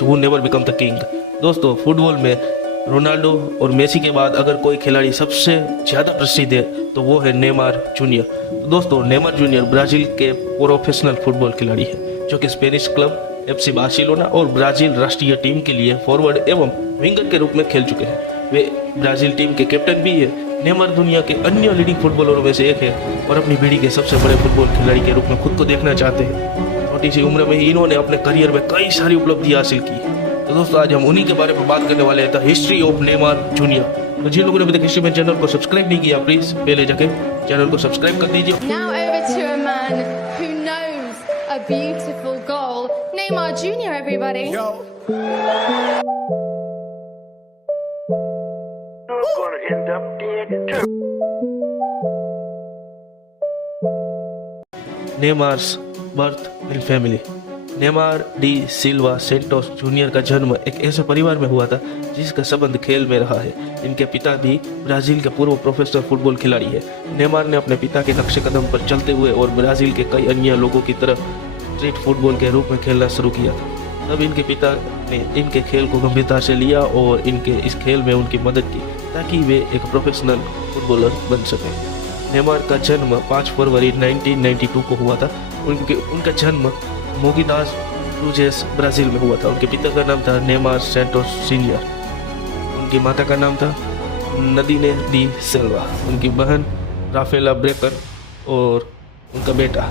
who never become the king। दोस्तों, football में Ronaldo और मेसी के बाद अगर कोई खिलाड़ी सबसे ज़्यादा प्रसिद्ध है तो वो है नेमार जूनियर। तो दोस्तों, नेमार जूनियर ब्राज़ील के प्रोफेशनल फुटबॉल खिलाड़ी है जो कि स्पेनिश क्लब FC बार्सिलोना और ब्राज़ील राष्ट्रीय टीम के लिए फॉरवर्ड एवं विंगर के रूप में खेल चुके हैं। वे ब्राज़ील टीम के कैप्टन भी है। नेमार दुनिया के अन्य लीडिंग फुटबॉलरों में से एक है और अपनी पीढ़ी के सबसे बड़े फुटबॉल खिलाड़ी के रूप में खुद को देखना चाहते हैं। छोटी सी उम्र में ही इन्होंने अपने करियर में कई सारी उपलब्धियां हासिल की। तो दोस्तों, आज हम उन्हीं के बारे में बात करने वाले हैं, the history of Neymar junior. तो जिन लोगों ने अभी तक हिस्ट्री में चैनल को सब्सक्राइब नहीं किया, प्लीज पहले जाके चैनल को सब्सक्राइब कर दीजिए। Now over to a man who knows a beautiful goal, Neymar Jr. Everybody. Neymar's birth and family. Neymar de Silva Santos Junior का जन्म एक ऐसे परिवार में हुआ था जिसका संबंध खेल में रहा है। इनके पिता भी ब्राजील के पूर्व प्रोफेशनल फुटबॉल खिलाड़ी है। नेमार ने अपने पिता के नक्शे कदम पर चलते हुए और ब्राजील के कई अन्य लोगों की तरह स्ट्रीट फुटबॉल के रूप में खेलना शुरू किया था। तब इनके पिता ने इनके खेल को गंभीरता से लिया और इनके इस खेल में उनकी मदद की ताकि वे एक प्रोफेशनल फुटबॉलर बन सकें। नेमार का जन्म 5 फरवरी 1992 को हुआ था। उनका जन्म मोगिदास क्रूजेस ब्राज़ील में हुआ था। उनके पिता का नाम था नेमार सेंटोस सीनियर। उनकी माता का नाम था नदीने डी सिल्वा। उनकी बहन राफेला ब्रेकर और उनका बेटा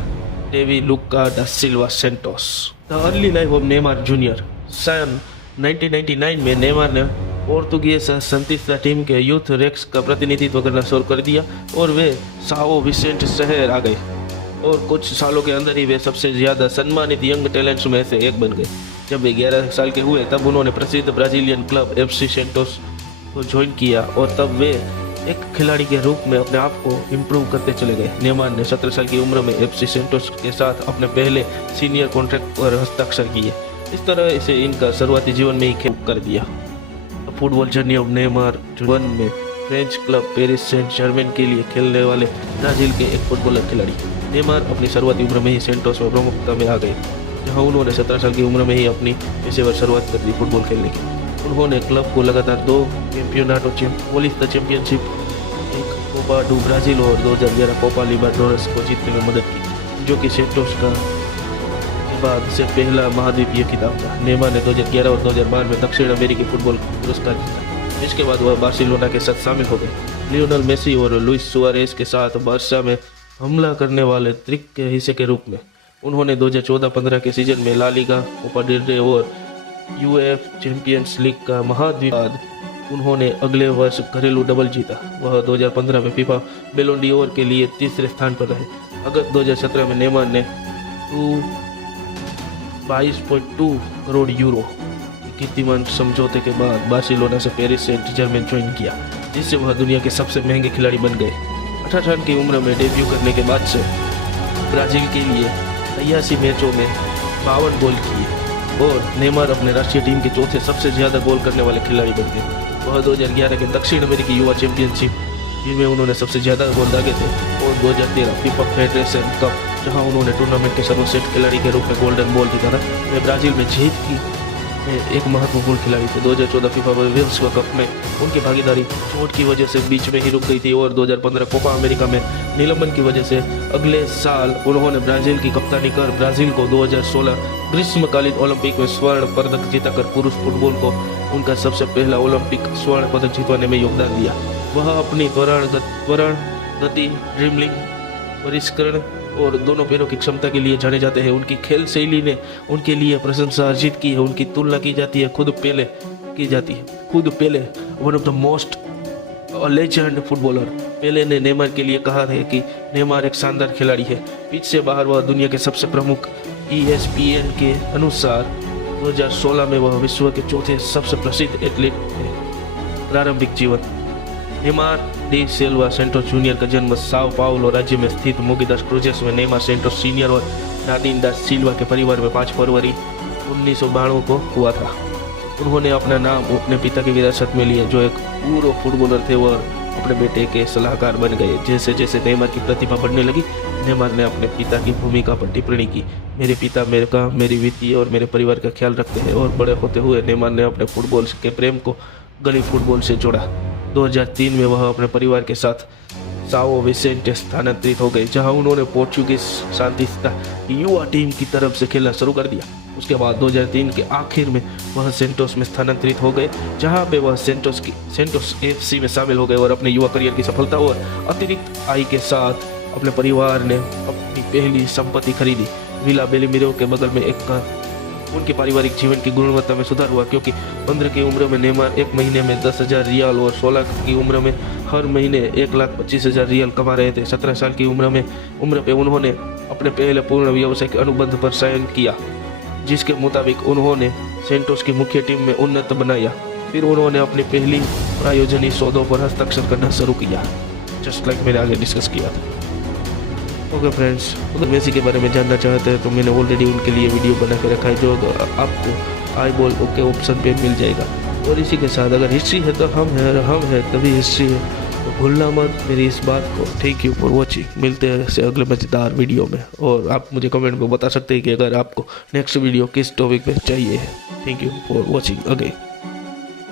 Davi Lucca da Silva Santos. The early life of Neymar Junior. सन 1999 में नेमार ने पोर्तुगीज संतिस्ता टीम के यूथ रेक्स का प्रतिनिधित्व करना शुरू कर दिया और वे साओ विसेंट शहर आ गए और कुछ सालों के अंदर ही वे सबसे ज़्यादा सम्मानित यंग टैलेंट्स में से एक बन गए। जब वे 11 साल के हुए तब उन्होंने प्रसिद्ध ब्राज़ीलियन क्लब FC सेंटोस को ज्वाइन किया और तब वे एक खिलाड़ी के रूप में अपने आप को इम्प्रूव करते चले गए। नेमार ने 17 साल की उम्र में FC सेंटोस के साथ अपने पहले सीनियर कॉन्ट्रैक्ट पर हस्ताक्षर किए। इस तरह से इनका शुरुआती जीवन में ही खेल कर दिया। Football journey of Neymar Junior में French club Paris Saint Germain के लिए खेलने वाले ब्राज़ील के एक फुटबॉलर खिलाड़ी। नेमार अपनी शुरुआती उम्र में ही सेंटोस में प्रमुखता में आ गए, जहां उन्होंने 17 साल की उम्र में ही अपनी पेशेवर शुरुआत कर दी फुटबॉल खेलने की। उन्होंने क्लब को लगातार 2 कैंपियोनाटो वॉलिस्ता चैंपियनशिप, एक कोपा डू ब्राज़ील और 2011 कोपा लिबर्टाडोरेस को जीतने में मदद की, जो कि सेंटोस का बाद से पहला महाद्वीपीय खिताब था। नेमार ने 2011 और 2012 में दक्षिण अमेरिकी फुटबॉल पुरस्कार जीता। इसके बाद वह बार्सिलोना के साथ शामिल हो गए। लियोनेल मेसी और लुइस सुआरेज के साथ बार्सा में हमला करने वाले त्रिक के हिस्से के रूप में उन्होंने 2014-15 के सीजन में ला लीगा, कोपा डेल रे और UEFA चैंपियंस लीग का महाद्वीप बाद उन्होंने अगले वर्ष घरेलू डबल जीता। वह 2015 में फीफा बैलोन ड'ओर के लिए तीसरे स्थान पर रहे। अगस्त 2017 में नेमार ने 22.2 करोड़ यूरो कीर्तिमान समझौते के बाद बार्सिलोना से पेरिस सेंट जर्मेन ज्वाइन किया, जिससे वह दुनिया के सबसे महंगे खिलाड़ी बन गए। 18 साल की उम्र में डेब्यू करने के बाद से ब्राज़ील के लिए 83 मैचों में 52 गोल किए और नेमार अपने राष्ट्रीय टीम के चौथे सबसे ज़्यादा गोल करने वाले खिलाड़ी बन गए। वह 2011 के दक्षिण अमेरिकी युवा चैंपियनशिप, जिनमें उन्होंने सबसे ज़्यादा गोल दागे थे, और 2013 फीफा फेडरेशन कप, जहां उन्होंने टूर्नामेंट के सर्वश्रेष्ठ खिलाड़ी के रूप में गोल्डन बॉल जीता था। वे ब्राज़ील में जीत की एक महत्वपूर्ण खिलाड़ी थे। 2014 फीफा विश्व कप में उनकी भागीदारी चोट की वजह से बीच में ही रुक गई थी और 2015 कोपा अमेरिका में निलंबन की वजह से अगले साल उन्होंने ब्राज़ील की कप्तानी कर ब्राज़ील को 2016 ग्रीष्मकालीन ओलंपिक में स्वर्ण पदक जीताकर पुरुष फुटबॉल को उनका सबसे पहला ओलंपिक स्वर्ण पदक जीतवाने में योगदान दिया। वह अपनी त्वरण गति, ड्रिबलिंग, परिष्करण और दोनों पैरों की क्षमता के लिए जाने जाते हैं। उनकी खेल शैली ने उनके लिए प्रशंसा अर्जित की है। उनकी तुलना की जाती है खुद Pele one of the most legend footballer. Pele ने नेमार के लिए कहा है कि नेमार एक शानदार खिलाड़ी है। पिच से बाहर वह दुनिया के सबसे प्रमुख ESPN के अनुसार 2016 में वह विश्व के चौथे सबसे प्रसिद्ध एथलीट थे। प्रारंभिक जीवन। Neymar de Silva Santos Junior का जन्म साओ पाउलो राज्य में स्थित मोगिदास क्रूजेस में नेमार सेंटोस सीनियर और नादिन डा सिल्वा के परिवार में 5 फरवरी 1992 को हुआ था। उन्होंने अपना नाम अपने पिता की विरासत में लिया, जो एक पूर्व फुटबॉलर थे और अपने बेटे के सलाहकार बन गए। जैसे जैसे नेमार की प्रतिभा बढ़ने लगी, नेमार ने अपने पिता की भूमिका पर टिप्पणी की। मेरे पिता मेरी वित्तीय और मेरे परिवार का ख्याल रखते हैं, और बड़े होते हुए नेमार ने अपने फुटबॉल के प्रेम को गली फुटबॉल से जोड़ा। 2003 में वह अपने परिवार के साथ साओ विसेंटे स्थानांतरित हो गए, जहां उन्होंने पोर्चुगीज शांतिस्ता युवा टीम की तरफ से खेलना शुरू कर दिया। उसके बाद 2003 के आखिर में वह सेंटोस में स्थानांतरित हो गए, जहां पे वह सेंटोस एफसी में शामिल हो गए और अपने युवा करियर की सफलता और अतिरिक्त आय के साथ अपने परिवार ने अपनी पहली संपत्ति खरीदी, विला बेलिमिरो के बगल में एक घर। उनके पारिवारिक जीवन की गुणवत्ता में सुधार हुआ, क्योंकि 15 की उम्र में नेमार एक महीने में 10,000 रियाल और 16 की उम्र में हर महीने 1,25,000 रियाल कमा रहे थे। 17 साल की उम्र पे उन्होंने अपने पहले पूर्ण व्यावसायिक अनुबंध पर साइन किया, जिसके मुताबिक उन्होंने सेंटोस की मुख्य टीम में उन्नत बनाया। फिर उन्होंने अपनी पहली प्रायोजनी सौदों पर हस्ताक्षर करना शुरू किया, जस्ट लाइक मैंने आगे डिस्कस किया था। ओके फ्रेंड्स, अगर मेसी के बारे में जानना चाहते हैं तो मैंने ऑलरेडी उनके लिए वीडियो बना के रखा है, जो आपको आई बॉल ओके ऑप्शन पे मिल जाएगा। और इसी के साथ अगर हिस्ट्री है तो हम हैं तभी हिस्ट्री है, तो भूलना मत मेरी इस बात को। Thank you for watching. मिलते हैं ऐसे अगले मज़ेदार वीडियो में, और आप मुझे कमेंट में बता सकते हैं कि अगर आपको नेक्स्ट वीडियो किस टॉपिक पे चाहिए है। Thank you for watching again.